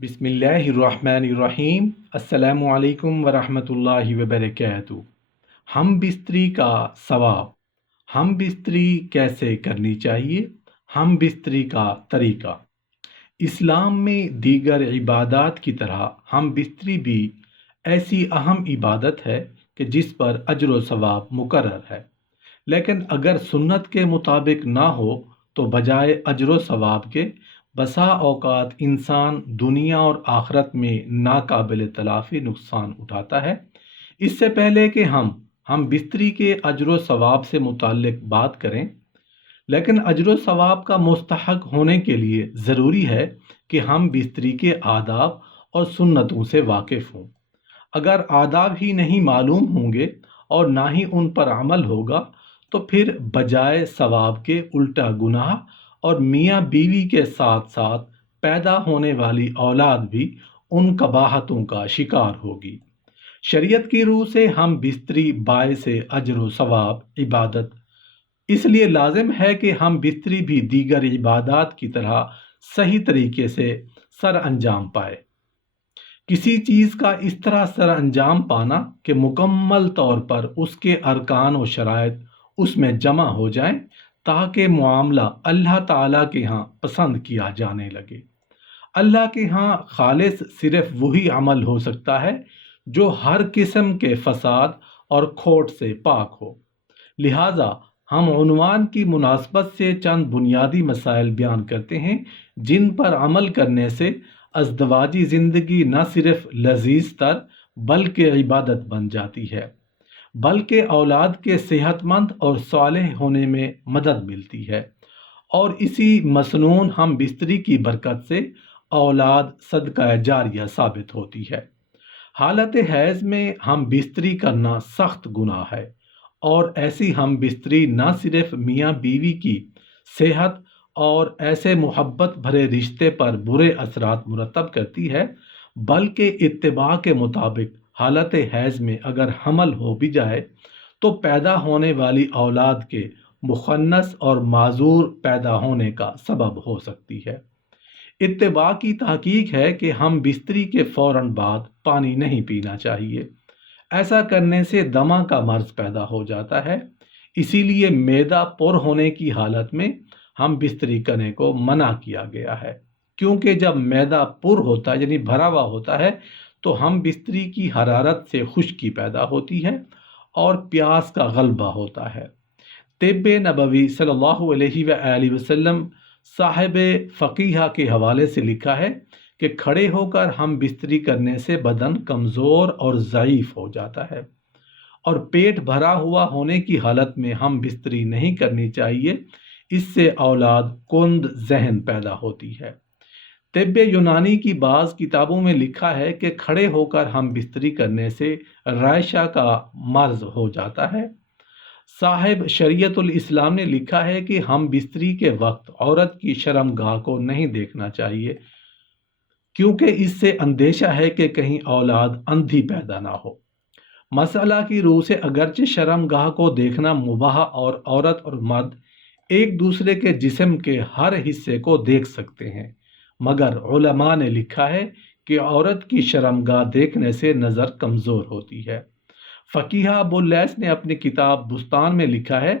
بسم اللہ الرحمن الرحیم۔ السلام علیکم ورحمۃ اللہ وبرکاتہ۔ ہم بستری کا ثواب، ہم بستری کیسے کرنی چاہیے، ہم بستری کا طریقہ۔ اسلام میں دیگر عبادات کی طرح ہم بستری بھی ایسی اہم عبادت ہے کہ جس پر اجر و ثواب مقرر ہے، لیکن اگر سنت کے مطابق نہ ہو تو بجائے اجر و ثواب کے بسا اوقات انسان دنیا اور آخرت میں ناقابل تلافی نقصان اٹھاتا ہے۔ اس سے پہلے کہ ہم بستری کے اجر و ثواب سے متعلق بات کریں، لیکن اجر و ثواب کا مستحق ہونے کے لیے ضروری ہے کہ ہم بستری کے آداب اور سنتوں سے واقف ہوں۔ اگر آداب ہی نہیں معلوم ہوں گے اور نہ ہی ان پر عمل ہوگا تو پھر بجائے ثواب کے الٹا گناہ اور میاں بیوی کے ساتھ ساتھ پیدا ہونے والی اولاد بھی ان قباحتوں کا شکار ہوگی۔ شریعت کی روح سے ہم بستری باعث اجر و ثواب عبادت اس لیے لازم ہے کہ ہم بستری بھی دیگر عبادات کی طرح صحیح طریقے سے سر انجام پائے۔ کسی چیز کا اس طرح سر انجام پانا کہ مکمل طور پر اس کے ارکان و شرائط اس میں جمع ہو جائیں تاکہ معاملہ اللہ تعالیٰ کے ہاں پسند کیا جانے لگے۔ اللہ کے ہاں خالص صرف وہی عمل ہو سکتا ہے جو ہر قسم کے فساد اور کھوٹ سے پاک ہو۔ لہٰذا ہم عنوان کی مناسبت سے چند بنیادی مسائل بیان کرتے ہیں جن پر عمل کرنے سے ازدواجی زندگی نہ صرف لذیذ تر بلکہ عبادت بن جاتی ہے، بلکہ اولاد کے صحت مند اور صالح ہونے میں مدد ملتی ہے، اور اسی مسنون ہم بستری کی برکت سے اولاد صدقہ جاریہ ثابت ہوتی ہے۔ حالت حیض میں ہم بستری کرنا سخت گناہ ہے، اور ایسی ہم بستری نہ صرف میاں بیوی کی صحت اور ایسے محبت بھرے رشتے پر برے اثرات مرتب کرتی ہے، بلکہ اتباع کے مطابق حالت حیض میں اگر حمل ہو بھی جائے تو پیدا ہونے والی اولاد کے مخنث اور معذور پیدا ہونے کا سبب ہو سکتی ہے۔ اتباع کی تحقیق ہے کہ ہم بستری کے فوراً بعد پانی نہیں پینا چاہیے، ایسا کرنے سے دمہ کا مرض پیدا ہو جاتا ہے۔ اسی لیے معدہ پر ہونے کی حالت میں ہم بستری کرنے کو منع کیا گیا ہے، کیونکہ جب معدہ پر ہوتا ہے یعنی بھرا ہوا ہوتا ہے تو ہم بستری کی حرارت سے خشکی پیدا ہوتی ہے اور پیاس کا غلبہ ہوتا ہے۔ طب نبوی صلی اللہ علیہ وآلہ وسلم صاحب فقیہ کے حوالے سے لکھا ہے کہ کھڑے ہو کر ہم بستری کرنے سے بدن کمزور اور ضعیف ہو جاتا ہے، اور پیٹ بھرا ہوا ہونے کی حالت میں ہم بستری نہیں کرنی چاہیے، اس سے اولاد کند ذہن پیدا ہوتی ہے۔ طب یونانی کی بعض کتابوں میں لکھا ہے کہ کھڑے ہو کر ہم بستری کرنے سے رائشہ کا مرض ہو جاتا ہے۔ صاحب شریعت الاسلام نے لکھا ہے کہ ہم بستری کے وقت عورت کی شرم گاہ کو نہیں دیکھنا چاہیے، کیونکہ اس سے اندیشہ ہے کہ کہیں اولاد اندھی پیدا نہ ہو۔ مسئلہ کی روح سے اگرچہ شرم گاہ کو دیکھنا مباح اور عورت اور مرد ایک دوسرے کے جسم کے ہر حصے کو دیکھ سکتے ہیں، مگر علماء نے لکھا ہے کہ عورت کی شرم گاہ دیکھنے سے نظر کمزور ہوتی ہے۔ فقیہ ابو اللیث نے اپنی کتاب بستان میں لکھا ہے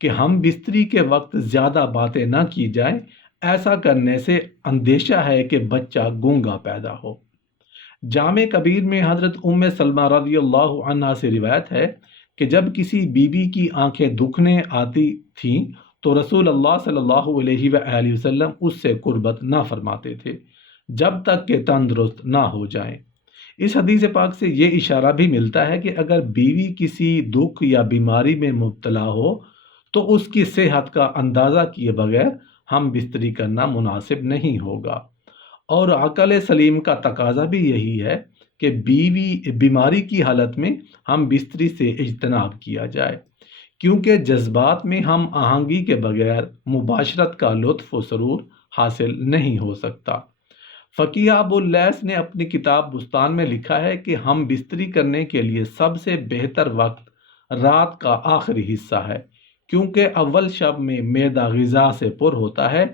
کہ ہم بستری کے وقت زیادہ باتیں نہ کی جائیں، ایسا کرنے سے اندیشہ ہے کہ بچہ گونگا پیدا ہو۔ جامع کبیر میں حضرت ام سلمہ رضی اللہ عنہا سے روایت ہے کہ جب کسی بیوی کی آنکھیں دکھنے آتی تھیں تو رسول اللہ صلی اللہ علیہ وآلہ وسلم اس سے قربت نہ فرماتے تھے جب تک کہ تندرست نہ ہو جائیں۔ اس حدیث پاک سے یہ اشارہ بھی ملتا ہے کہ اگر بیوی کسی دکھ یا بیماری میں مبتلا ہو تو اس کی صحت کا اندازہ کیے بغیر ہم بستری کرنا مناسب نہیں ہوگا، اور عقل سلیم کا تقاضا بھی یہی ہے کہ بیوی بیماری کی حالت میں ہم بستری سے اجتناب کیا جائے، کیونکہ جذبات میں ہم آہنگی کے بغیر مباشرت کا لطف و سرور حاصل نہیں ہو سکتا۔ فقیہ ابو اللیث نے اپنی کتاب بستان میں لکھا ہے کہ ہم بستری کرنے کے لیے سب سے بہتر وقت رات کا آخری حصہ ہے، کیونکہ اول شب میں معدہ غذا سے پر ہوتا ہے،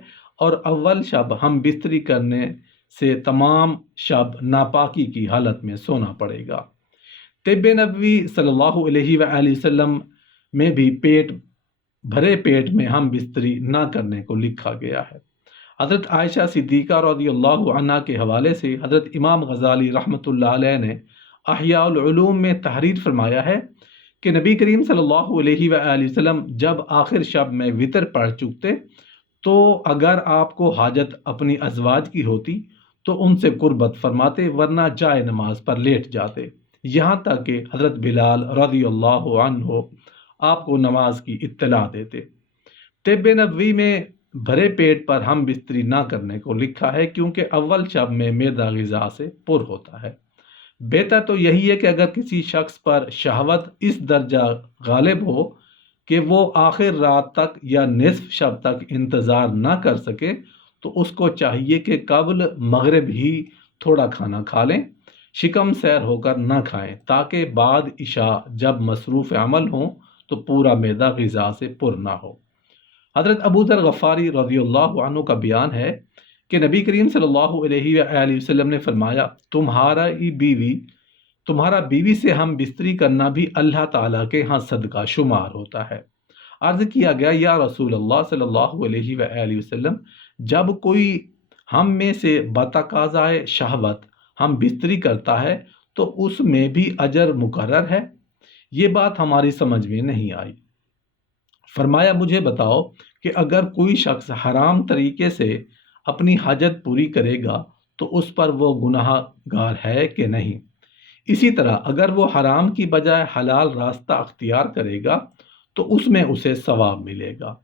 اور اول شب ہم بستری کرنے سے تمام شب ناپاکی کی حالت میں سونا پڑے گا۔ طب نبوی صلی اللہ علیہ وآلہ وسلم میں بھی بھرے پیٹ میں ہم بستری نہ کرنے کو لکھا گیا ہے۔ حضرت عائشہ صدیقہ رضی اللہ عنہا کے حوالے سے حضرت امام غزالی رحمۃ اللہ علیہ نے احیاء العلوم میں تحریر فرمایا ہے کہ نبی کریم صلی اللہ علیہ وآلہ وسلم جب آخر شب میں وطر پڑھ چکتے تو اگر آپ کو حاجت اپنی ازواج کی ہوتی تو ان سے قربت فرماتے، ورنہ جائے نماز پر لیٹ جاتے، یہاں تک کہ حضرت بلال رضی اللہ عنہ آپ کو نماز کی اطلاع دیتے۔ طب نبوی میں بھرے پیٹ پر ہم بستری نہ کرنے کو لکھا ہے، کیونکہ اول شب میں معدہ غذا سے پر ہوتا ہے۔ بہتر تو یہی ہے کہ اگر کسی شخص پر شہوت اس درجہ غالب ہو کہ وہ آخر رات تک یا نصف شب تک انتظار نہ کر سکے تو اس کو چاہیے کہ قبل مغرب ہی تھوڑا کھانا کھا لیں، شکم سیر ہو کر نہ کھائیں، تاکہ بعد عشاء جب مصروف عمل ہوں تو پورا معدہ غذا سے پر نہ ہو۔ حضرت ابو ذر غفاری رضی اللہ عنہ کا بیان ہے کہ نبی کریم صلی اللہ علیہ وآلہ وسلم نے فرمایا، تمہارا بیوی سے ہم بستری کرنا بھی اللہ تعالیٰ کے ہاں صدقہ شمار ہوتا ہے۔ عرض کیا گیا، یا رسول اللہ صلی اللہ علیہ وآلہ وسلم، جب کوئی ہم میں سے بتقاضائے شہوت ہم بستری کرتا ہے تو اس میں بھی اجر مقرر ہے؟ یہ بات ہماری سمجھ میں نہیں آئی۔ فرمایا، مجھے بتاؤ کہ اگر کوئی شخص حرام طریقے سے اپنی حاجت پوری کرے گا تو اس پر وہ گناہ گار ہے کہ نہیں؟ اسی طرح اگر وہ حرام کی بجائے حلال راستہ اختیار کرے گا تو اس میں اسے ثواب ملے گا۔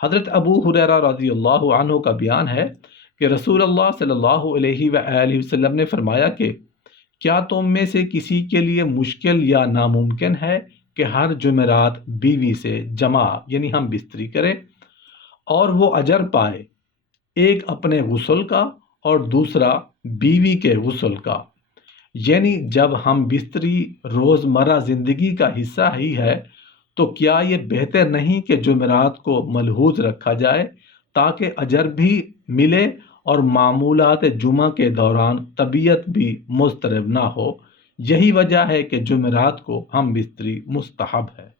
حضرت ابو ہریرہ رضی اللہ عنہ کا بیان ہے کہ رسول اللہ صلی اللہ علیہ وآلہ وسلم نے فرمایا کہ کیا تم میں سے کسی کے لیے مشکل یا ناممکن ہے کہ ہر جمعرات بیوی سے جمع یعنی ہم بستری کرے اور وہ اجر پائے، ایک اپنے غسل کا اور دوسرا بیوی کے غسل کا؟ یعنی جب ہم بستری روزمرہ زندگی کا حصہ ہی ہے تو کیا یہ بہتر نہیں کہ جمعرات کو ملحوظ رکھا جائے تاکہ اجر بھی ملے اور معمولات جمعہ کے دوران طبیعت بھی مضطرب نہ ہو؟ یہی وجہ ہے کہ جمعرات کو ہم بستری مستحب ہے۔